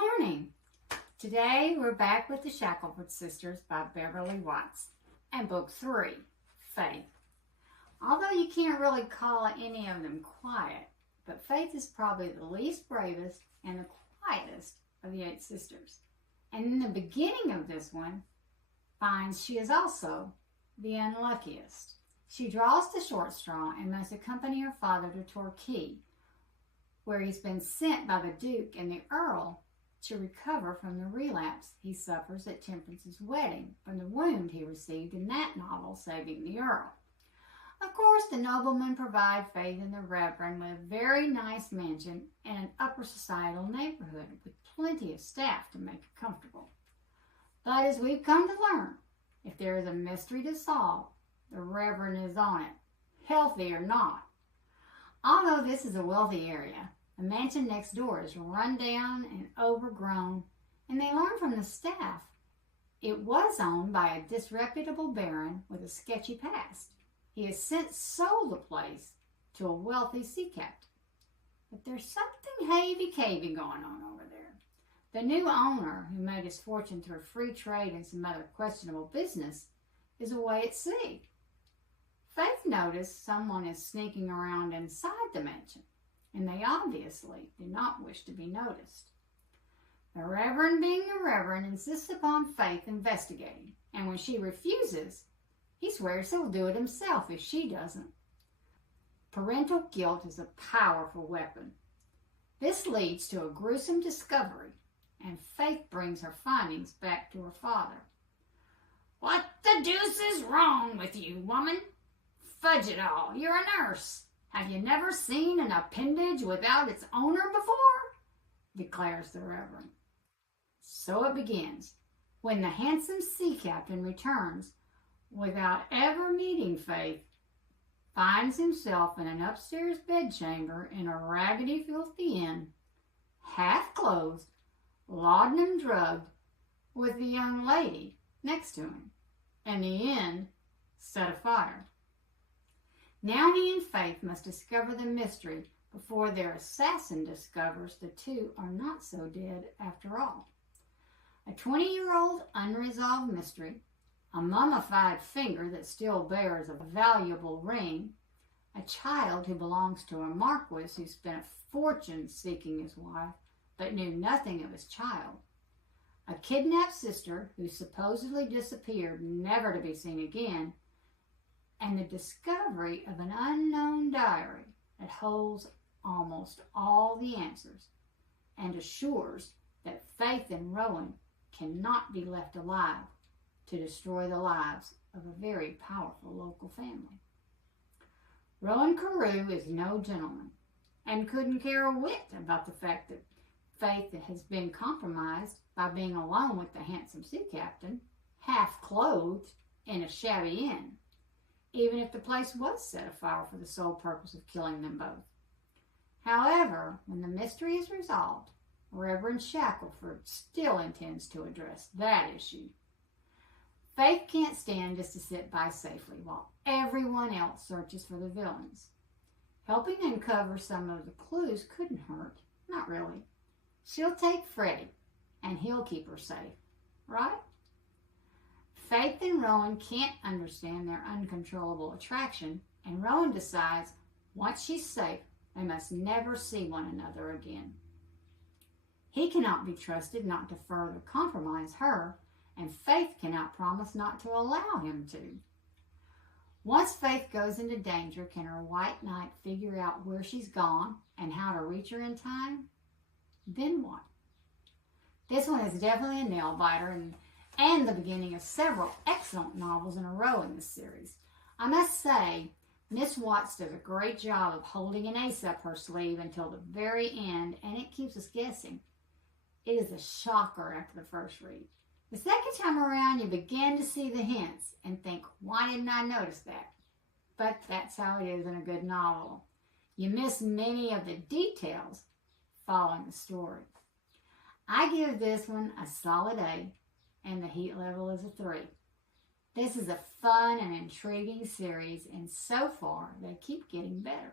morning. Today we're back with the Shackleford Sisters by Beverley Watts and Book 3, Faith. Although you can't really call any of them quiet, but Faith is probably the least bravest and the quietest of the 8 sisters. And in the beginning of this one, finds she is also the unluckiest. She draws the short straw and must accompany her father to Torquay, where he's been sent by the Duke and the Earl to recover from the relapse he suffers at Temperance's wedding from the wound he received in that novel, Saving the Earl. Of course, the noblemen provide Faith and the Reverend with a very nice mansion and an upper societal neighborhood with plenty of staff to make it comfortable. But as we've come to learn, if there is a mystery to solve, the Reverend is on it, healthy or not. Although this is a wealthy area, the mansion next door is run down and overgrown, and they learn from the staff it was owned by a disreputable baron with a sketchy past. He has since sold the place to a wealthy sea captain. But there's something havey-cavey going on over there. The new owner, who made his fortune through free trade and some other questionable business, is away at sea. Faith noticed someone is sneaking around inside the mansion, and they obviously do not wish to be noticed. The Reverend, being the Reverend, insists upon Faith investigating, and when she refuses, he swears he'll do it himself if she doesn't. Parental guilt is a powerful weapon. This leads to a gruesome discovery, and Faith brings her findings back to her father. "What the deuce is wrong with you, woman? Fudge it all, you're a nurse. Have you never seen an appendage without its owner before?" declares the Reverend. So it begins, when the handsome sea captain returns without ever meeting Faith, finds himself in an upstairs bedchamber in a raggedy, filthy inn, half clothed, laudanum drugged, with the young lady next to him, and the inn set afire. Now he and Faith must discover the mystery before their assassin discovers the two are not so dead after all. A 20-year-old unresolved mystery, a mummified finger that still bears a valuable ring, a child who belongs to a marquis who spent a fortune seeking his wife but knew nothing of his child, a kidnapped sister who supposedly disappeared never to be seen again, and the discovery of an unknown diary that holds almost all the answers and assures that Faith and Rowan cannot be left alive to destroy the lives of a very powerful local family. Rowan Carew is no gentleman and couldn't care a whit about the fact that Faith has been compromised by being alone with the handsome sea captain, half clothed in a shabby inn, even if the place was set afire for the sole purpose of killing them both. However, when the mystery is resolved, Reverend Shackleford still intends to address that issue. Faith can't stand just to sit by safely while everyone else searches for the villains. Helping uncover some of the clues couldn't hurt, not really. She'll take Freddie, and he'll keep her safe, right? Faith and Rowan can't understand their uncontrollable attraction, and Rowan decides once she's safe, they must never see one another again. He cannot be trusted not to further compromise her, and Faith cannot promise not to allow him to. Once Faith goes into danger, can her white knight figure out where she's gone and how to reach her in time? Then what? This one is definitely a nail-biter and the beginning of several excellent novels in a row in this series. I must say, Miss Watts does a great job of holding an ace up her sleeve until the very end, and it keeps us guessing. It is a shocker after the first read. The second time around, you begin to see the hints and think, why didn't I notice that? But that's how it is in a good novel. You miss many of the details following the story. I give this one a solid A, and the heat level is a 3. This is a fun and intriguing series, and so far, they keep getting better.